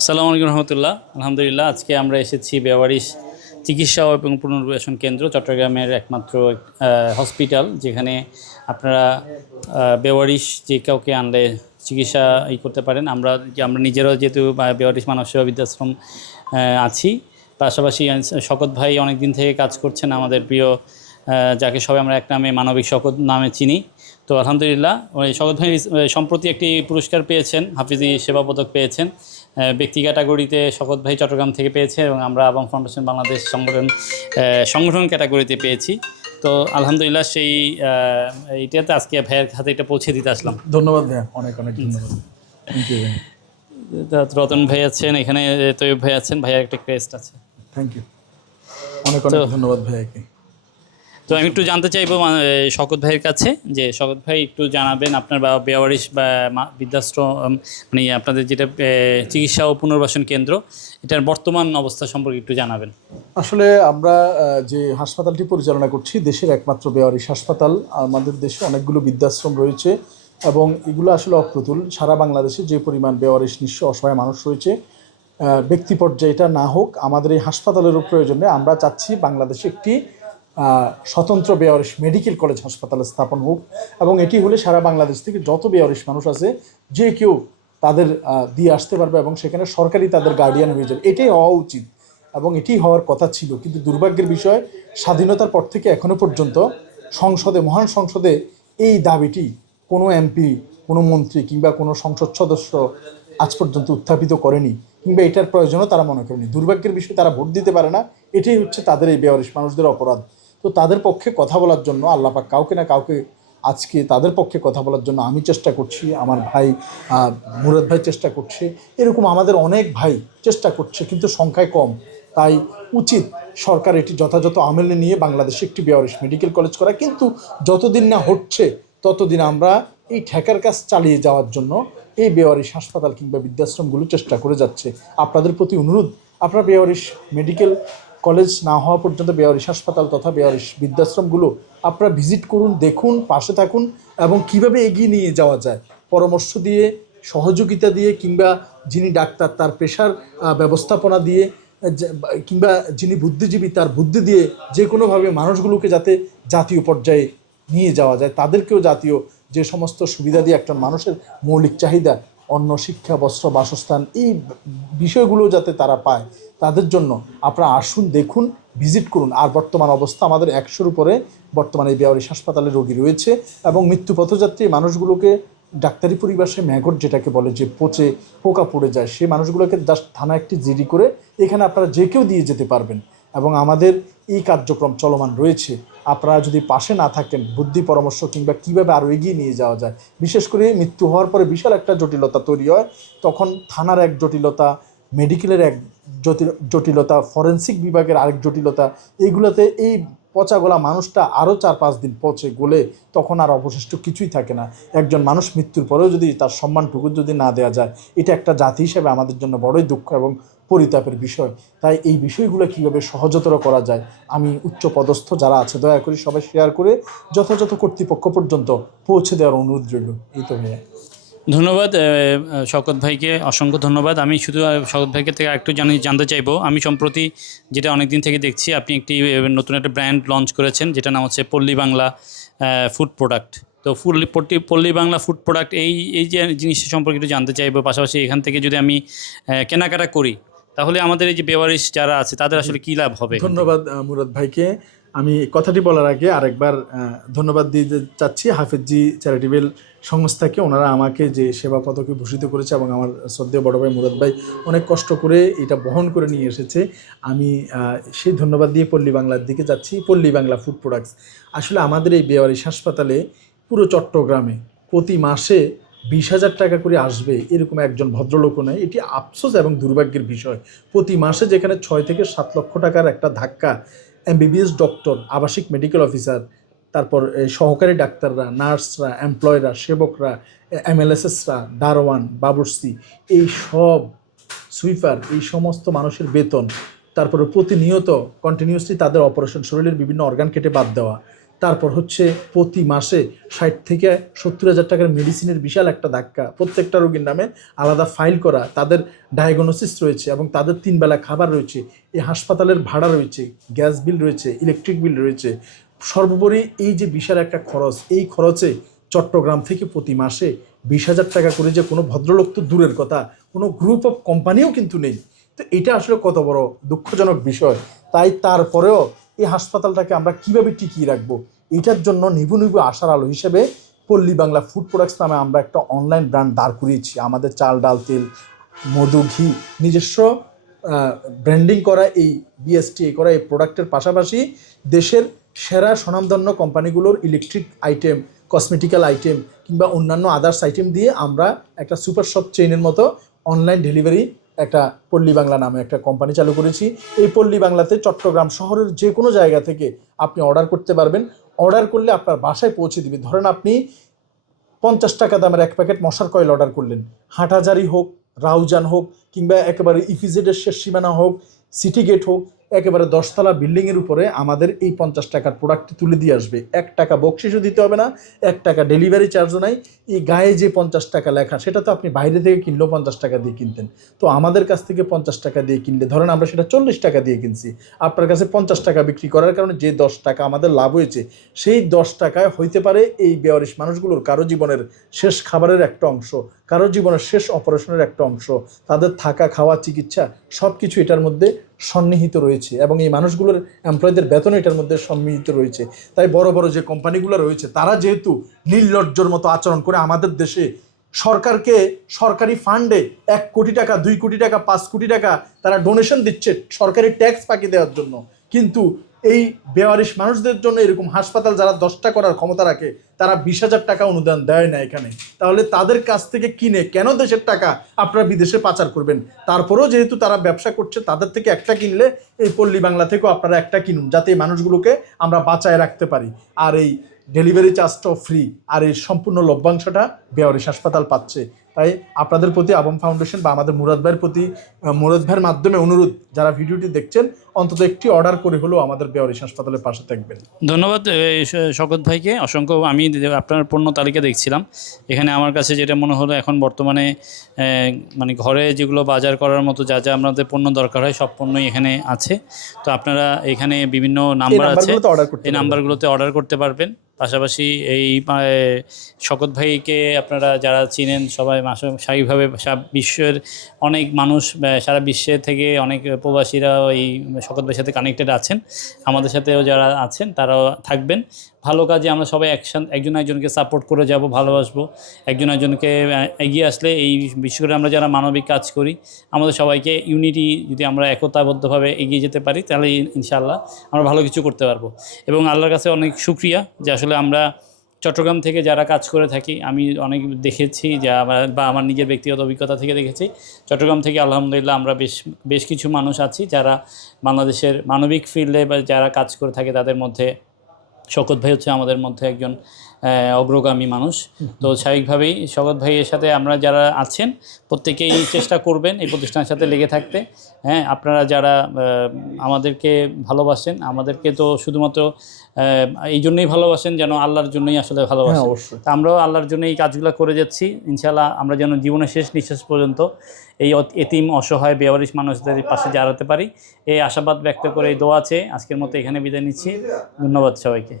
আসসালামু আলাইকুম রহমতুল্লাহ। আলহামদুলিল্লাহ, আজকে আমরা এসেছি বেওয়ারিশ চিকিৎসা এবং পুনর্বাসন কেন্দ্র, চট্টগ্রামের একমাত্র হসপিটাল, যেখানে আপনারা বেওয়ারিশ যে কাউকে আনলে চিকিৎসা করতে পারেন। আমরা নিজেরাও যেহেতু বেওয়ারিশ মানব সেবা বৃদ্ধাশ্রম আছি, পাশাপাশি শকত ভাই অনেক দিন থেকে কাজ করছেন, আমাদের প্রিয়, যাকে সবাই আমরা এক নামে মানবিক শকত নামে চিনি। তো আলহামদুলিল্লাহ, ওই শকত ভাই সম্প্রতি একটি পুরস্কার পেয়েছেন, হাফিজি সেবা পদক পেয়েছেন ব্যক্তি ক্যাটাগরিতে। শকত ভাই চট্টগ্রাম থেকে পেয়েছে এবং আমরা আবাং ফাউন্ডেশন বাংলাদেশ সংগঠন ক্যাটাগরিতে পেয়েছি। তো আলহামদুলিল্লাহ, সেই এইটাতে আজকে ভাইয়ের হাতে এটা পৌঁছে দিতে আসলাম। ধন্যবাদ ভাইয়া, অনেক অনেক ধন্যবাদ। থ্যাংক ইউ ভাইয়া। রতন ভাই আছেন এখানে, তৈয়ব ভাই আছেন, ভাইয়ার একটা ক্রেস্ট আছে। থ্যাংক ইউ, অনেক অনেক ধন্যবাদ ভাইয়াকে। তো আমি একটু জানতে চাইবো শকত ভাইয়ের কাছে, যে শকত ভাই একটু জানাবেন আপনার বেওয়ারিশ বা বৃদ্ধাশ্রম, মানে আপনাদের যেটা চিকিৎসা ও পুনর্বাসন কেন্দ্র, এটার বর্তমান অবস্থা সম্পর্কে একটু জানাবেন। আসলে আমরা যে হাসপাতালটি পরিচালনা করছি, দেশের একমাত্র বেওয়ারিশ হাসপাতাল। আমাদের দেশে অনেকগুলো বৃদ্ধাশ্রম রয়েছে এবং এগুলো আসলে অপ্রতুল। সারা বাংলাদেশে যে পরিমাণ বেওয়ারিশ নিঃস্ব অসহায় মানুষ রয়েছে, ব্যক্তি পর্যায়ে এটা না হোক, আমাদের এই হাসপাতালেরও প্রয়োজনে আমরা চাচ্ছি বাংলাদেশে একটি স্বতন্ত্র বেওয়ারিশ মেডিকেল কলেজ হাসপাতাল স্থাপন হোক, এবং এটি হলে সারা বাংলাদেশ থেকে যত বেওয়ারিশ মানুষ আছে যে কেউ তাদের দিয়ে আসতে পারবে এবং সেখানে সরকারি তাদের গার্ডিয়ান হয়ে যাবে। এটাই হওয়া উচিত এবং এটি হওয়ার কথা ছিল। কিন্তু দুর্ভাগ্যের বিষয়, স্বাধীনতার পর থেকে এখনো পর্যন্ত সংসদে, মহান সংসদে এই দাবিটি কোনো এমপি, কোনো মন্ত্রী কিংবা কোনো সংসদ সদস্য আজ পর্যন্ত উত্থাপিত করেনি, কিংবা এটার প্রয়োজনও তারা মনে করেনি। দুর্ভাগ্যের বিষয়, তারা ভোট দিতে পারে না। এটাই হচ্ছে তাদের এই বেওয়ারিশ মানুষদের অপরাধ। তো তাদের পক্ষে কথা বলার জন্য আল্লাহ পাক কাউকে না কাউকে আজকে তাদের পক্ষে কথা বলার জন্য আমি চেষ্টা করছি, আমার ভাই মুরাদ ভাই চেষ্টা করছে, এরকম আমাদের অনেক ভাই চেষ্টা করছে, কিন্তু সংখ্যায় কম। তাই উচিত সরকার এটি যথাযথ আমলে নিয়ে বাংলাদেশে একটি বেওয়ারিশ মেডিকেল কলেজ করা। কিন্তু যতদিন না হচ্ছে ততদিন আমরা এই ঠেকার কাজ চালিয়ে যাওয়ার জন্য এই বেওয়ারিশ হাসপাতাল কিংবা বৃদ্ধাশ্রমগুলো চেষ্টা করে যাচ্ছে। আপনাদের প্রতি অনুরোধ, আপনারা বেওয়ারিশ মেডিকেল কলেজ না হওয়া পর্যন্ত বেওয়ারিশ হাসপাতাল তথা বেওয়ারিশ বৃদ্ধাশ্রমগুলো আপনারা ভিজিট করুন, দেখুন, পাশে থাকুন এবং কিভাবে এগিয়ে নিয়ে যাওয়া যায় পরামর্শ দিয়ে, সহযোগিতা দিয়ে, কিংবা যিনি ডাক্তার তার পেশার ব্যবস্থাপনা দিয়ে, কিংবা যিনি বুদ্ধিজীবী তার বুদ্ধি দিয়ে যে কোনোভাবে মানুষগুলোকে যাতে জাতীয় পর্যায়ে নিয়ে যাওয়া যায়, তাদেরকেও জাতীয় যে সমস্ত সুবিধা দিয়ে একটা মানুষের মৌলিক চাহিদা, অন্ন, শিক্ষা, বস্ত্র, বাসস্থান, এই বিষয়গুলো যাতে তারা পায়, তাদের জন্য আপনারা আসুন, দেখুন, ভিজিট করুন। আর বর্তমান অবস্থা, আমাদের 100-র উপরে বর্তমানে বেওয়ারিশ হাসপাতালে রোগী রয়েছে এবং মৃত্যু পথযাত্রী মানুষগুলোকে ডাক্তারি পরিভাষায় ম্যাগট যেটাকে বলে, যে পচে পোকা পড়ে যায়, সেই মানুষগুলোকে জাস্ট থানা একটি জিডি করে এখানে আপনারা যে কেউ দিয়ে যেতে পারবেন। এবং আমাদের এই কার্যক্রম চলমান রয়েছে। আপনারা যদি পাশে না থাকেন, বুদ্ধি পরামর্শ কিংবা কীভাবে আরও এগিয়ে নিয়ে যাওয়া যায়, বিশেষ করে মৃত্যু হওয়ার পরে বিশাল একটা জটিলতা তৈরি হয়, তখন থানার এক জটিলতা, মেডিকেলের এক জটিলতা, ফরেন্সিক বিভাগের আরেক জটিলতা, এইগুলোতে এই পচাগোলা মানুষটা আরও 4-5 দিন পচে গলে তখন আর অবশিষ্ট কিছুই থাকে না। একজন মানুষ মৃত্যুর পরেও যদি তার সম্মানটুকু যদি না দেওয়া যায়, এটা একটা জাতি হিসেবে আমাদের জন্য বড়ই দুঃখ এবং পরিতাপের বিষয়। তাই এই বিষয়গুলো কীভাবে সহজতর করা যায়, আমি উচ্চপদস্থ যারা আছে দয়া করে সবাই শেয়ার করে যথাযথ কর্তৃপক্ষ পর্যন্ত পৌঁছে দেওয়ার অনুরোধ রইল। এই তো ভাইয়া। ধন্যবাদ শওকত ভাইকে, অসংখ্য ধন্যবাদ। আমি শুধু শওকত ভাইকে থেকে একটু জানতে চাইবো, আমি সম্প্রতি যেটা অনেক দিন থেকে দেখছি, আপনি একটি নতুন একটা ব্র্যান্ড লঞ্চ করেছেন, যেটা নাম হচ্ছে পল্লী বাংলা ফুড প্রোডাক্ট। তো পল্লী বাংলা ফুড প্রোডাক্ট, এই যে জিনিসটা সম্পর্কে একটু জানতে চাইবো। পাশাপাশি এখান থেকে যদি আমি কেনাকাটা করি, তাহলে আমাদের এই যে বেওয়ারিশ যারা আছে তাদের আসলে কী লাভ হবে? ধন্যবাদ মুরাদ ভাইকে। আমি কথাটি বলার আগে আরেকবার ধন্যবাদ দিতে চাচ্ছি হাফেজি চ্যারিটেবল সংস্থাকে। ওনারা আমাকে যে সেবা পদকে ভূষিত করেছে এবং আমার শ্রদ্ধেয় বড় ভাই মুরাদ ভাই অনেক কষ্ট করে এটা বহন করে নিয়ে এসেছে। আমি সেই ধন্যবাদ দিয়ে পল্লী বাংলার দিকে যাচ্ছি। পল্লী বাংলা ফুড প্রোডাক্টস আসলে আমাদের এই বেওয়ারিশ হাসপাতালে পুরো চট্টগ্রামে প্রতি মাসে 20,000 টাকা করে আসবে এরকম একজন ভদ্রলোকও নেই। এটি আফসোস এবং দুর্ভাগ্যের বিষয়। প্রতি মাসে যেখানে 6 থেকে 7 লক্ষ টাকার একটা ধাক্কা, এমবিবিএস ডক্টর, আবাসিক মেডিকেল অফিসার, তারপর সহকারী ডাক্তাররা, নার্সরা, এমপ্লয়িরা, সেবকরা, এমএলএসএসরা, দারোয়ান, বাবুর্চি, এই সব সুইপার, এই সমস্ত মানুষের বেতন, তারপরে প্রতিনিয়ত কন্টিনিউসলি তাদের অপারেশন, শরীরের বিভিন্ন অর্গান কেটে বাদ দেওয়া, তারপর হচ্ছে প্রতি মাসে 60 থেকে 70 হাজার টাকার মেডিসিনের বিশাল একটা ধাক্কা, প্রত্যেকটা রোগীর নামে আলাদা ফাইল করা, তাদের ডায়াগনোসিস রয়েছে এবং তাদের 3 বেলা খাবার রয়েছে, এই হাসপাতালের ভাড়া রয়েছে, গ্যাস বিল রয়েছে, ইলেকট্রিক বিল রয়েছে, সর্বোপরি এই যে বিশাল একটা খরচ, এই খরচে চট্টগ্রাম থেকে প্রতি মাসে 20,000 টাকা করে যে কোনো ভদ্রলোক তো দূরের কথা, কোনো গ্রুপ অফ কোম্পানিও কিন্তু নেই। তো এটা আসলে কত বড় দুঃখজনক বিষয়। তাই তারপরেও এই হাসপাতালটাকে আমরা কিভাবে টিকিয়ে রাখবো, এটার জন্য নিভু নিভু আশার আলো হিসেবে পল্লী বাংলা ফুড প্রোডাক্টস নামে আমরা একটা অনলাইন ব্র্যান্ড দাঁড় করিয়েছি। আমাদের চাল, ডাল, তেল, মধু, ঘি নিজস্ব ব্র্যান্ডিং করা, এই বিএসটিআই করা এই প্রোডাক্টের পাশাপাশি দেশের সেরা স্বনামধন্য কোম্পানিগুলোর ইলেকট্রিক আইটেম, কসমেটিক্যাল আইটেম কিংবা অন্যান্য আদার্স আইটেম দিয়ে আমরা একটা সুপার শপ চেইনের মতো অনলাইন ডেলিভারি একটা পল্লী বাংলা নামে একটা কোম্পানি চালু করেছি। এই পল্লী বাংলাতে চট্টগ্রাম শহরের যে কোনো জায়গা থেকে আপনি অর্ডার করতে পারবেন। অর্ডার করলে আপনার বাসায় পৌঁছে দিবে। ধরেন আপনি 50 টাকা দামের এক প্যাকেট মশার কয়েল অর্ডার করলেন, হাটহাজারি হোক, রাউজান হোক, কিংবা একেবারে ইপিজেডের শেষ সীমানা হোক, সিটি গেট হোক, একেবারে 10তলা বিল্ডিংয়ের উপরে আমাদের এই 50 টাকার প্রোডাক্টটি তুলে দিয়ে আসবে। 1 টাকা বকশিসও দিতে হবে না, 1 টাকা ডেলিভারি চার্জও নাই। এই গায়ে যে 50 টাকা লেখা, সেটা তো আপনি বাইরে থেকে কিনলেও 50 টাকা দিয়ে কিনতেন। তো আমাদের কাছ থেকে 50 টাকা দিয়ে কিনলে, ধরেন আমরা সেটা 40 টাকা দিয়ে কিনছি, আপনার কাছে 50 টাকা বিক্রি করার কারণে যে 10 টাকা আমাদের লাভ হয়েছে, সেই 10 টাকায় হইতে পারে এই বেওয়ারিশ মানুষগুলোর কারো জীবনের শেষ খাবারের একটা অংশ, কারো জীবনের শেষ অপারেশনের একটা অংশ, তাদের থাকা, খাওয়া, চিকিৎসা সব কিছু এটার মধ্যে সন্নিহিত রয়েছে এবং এই মানুষগুলোর এমপ্লয়ীদের বেতন এটার মধ্যে সন্নিহিত রয়েছে। তাই বড় বড় যে কোম্পানিগুলো রয়েছে তারা যেহেতু নির্লজ্জর মতো আচরণ করে আমাদের দেশে সরকারকে সরকারি ফান্ডে 1 কোটি টাকা, 2 কোটি টাকা, 5 কোটি টাকা তারা ডোনেশন দিচ্ছে সরকারি ট্যাক্স ফাঁকি দেওয়ার জন্য, কিন্তু এই বেওয়ারিশ মানুষদের জন্য এরকম হাসপাতাল যারা 10টা করার ক্ষমতা রাখে তারা 20,000 টাকা অনুদান দেয় না এখানে। তাহলে তাদের কাছ থেকে কিনে কেন দেশের টাকা আপনারা বিদেশে পাচার করবেন? তারপরেও যেহেতু তারা ব্যবসা করছে, তাদের থেকে একটা কিনলে এই পল্লী বাংলা থেকেও আপনারা একটা কিনুন, যাতে এই মানুষগুলোকে আমরা বাঁচায় রাখতে পারি। আর এই ডেলিভারি চার্জটাও ফ্রি, আর এই সম্পূর্ণ লভ্যাংশটা বেওয়ারিশ হাসপাতাল পাচ্ছে। তাই আপনাদের প্রতি আবম ফাউন্ডেশন বা আমাদের মুরাদ ভাইয়ের প্রতি, মুরাদ ভাইয়ের মাধ্যমে অনুরোধ, যারা ভিডিওটি দেখছেন অন্তত একটি অর্ডার করে হলেও আমাদের বেওয়ারিশ হাসপাতালের পাশে থাকবেন। ধন্যবাদ শওকত ভাইকে অসংখ্য। আমি আপনার পণ্য তালিকা দেখছিলাম, এখানে আমার কাছে যেটা মনে হলো এখন বর্তমানে মানে ঘরে যেগুলো বাজার করার মতো যা যা আমাদের পণ্য দরকার হয় সব পণ্যই এখানে আছে। তো আপনারা এখানে বিভিন্ন নাম্বার আছে, এই নাম্বারগুলোতে অর্ডার করতে পারবেন। পাশাপাশি এই শওকত ভাইকে আপনারা যারা চিনেন সবাই স্বাভাবিকভাবে বিশ্বের অনেক মানুষ, সারা বিশ্বের থেকে অনেক প্রবাসীরা এই শওকত ভাইয়ের সাথে কানেক্টেড আছেন। আমাদের সাথেও যারা আছেন তারাও থাকবেন। ভালো কাজে আমরা সবাই একজন একজনকে সাপোর্ট করে যাব, ভালোবাসবো, একজন একজনকে এগিয়ে আসলে এই বিশেষ করে আমরা যারা মানবিক কাজ করি আমাদের সবাইকে ইউনিটি যদি আমরা একতাবদ্ধভাবে এগিয়ে যেতে পারি তাহলে ইনশাআল্লাহ আমরা ভালো কিছু করতে পারবো। এবং আল্লাহর কাছে অনেক শুকরিয়া যে আসলে আমরা চট্টগ্রাম থেকে যারা কাজ করে থাকি, আমি অনেক দেখেছি যে আমার নিজের ব্যক্তিগত অভিজ্ঞতা থেকে দেখেছি চট্টগ্রাম থেকে আলহামদুলিল্লাহ আমরা বেশ কিছু মানুষ আছি যারা বাংলাদেশের মানবিক ফিল্ডে বা যারা কাজ করে থাকে তাদের মধ্যে শওকত ভাই হচ্ছে আমাদের মধ্যে একজন অগ্রগামী মানুষ। তো স্বাভাবিকভাবেই শওকত ভাইয়ের সাথে আমরা যারা আছেন প্রত্যেকেই চেষ্টা করবেন এই প্রতিষ্ঠানের সাথে লেগে থাকতে। হ্যাঁ, আপনারা যারা আমাদেরকে ভালোবাসেন, আমাদেরকে তো শুধুমাত্র এই জন্যই ভালোবাসেন যেন আল্লাহর জন্যই আসলে ভালোবাসেন। তা আমরাও আল্লাহর জন্য এই কাজগুলো করে যাচ্ছি। ইনশাআল্লাহ আমরা যেন জীবনের শেষ নিঃশ্বাস পর্যন্ত এই এতিম, অসহায়, বেওয়ারিশ মানুষদের পাশে দাঁড়াতে পারি এই আশাবাদ ব্যক্ত করে এই দোয়া চেয়ে আজকের মতো এখানে বিদায় নিচ্ছি। ধন্যবাদ সবাইকে।